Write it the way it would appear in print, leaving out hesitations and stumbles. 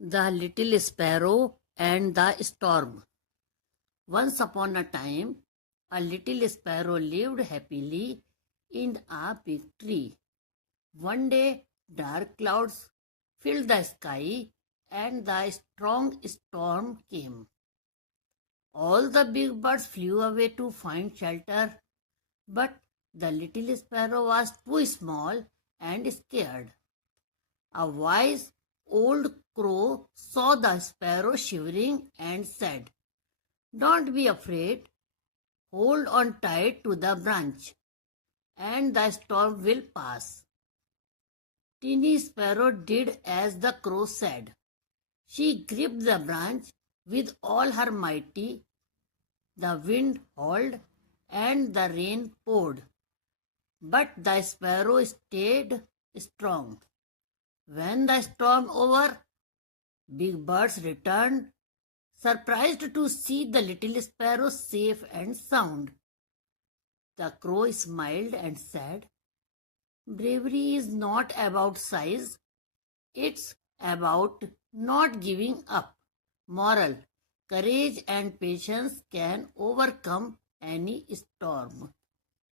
The Little Sparrow and the Storm. Once upon a time, a little sparrow lived happily in a big tree. One day, dark clouds filled the sky and the strong storm came. All the big birds flew away to find shelter, but the little sparrow was too small and scared. A wise old crow saw the sparrow shivering and said, "Don't be afraid, hold on tight to the branch, and the storm will pass." Teeny Sparrow did as the crow said. She gripped the branch with all her might. The wind howled and the rain poured, but the sparrow stayed strong. When the storm over, big birds returned, surprised to see the little sparrow safe and sound. The crow smiled and said, "Bravery is not about size, it's about not giving up." Moral: courage and patience can overcome any storm.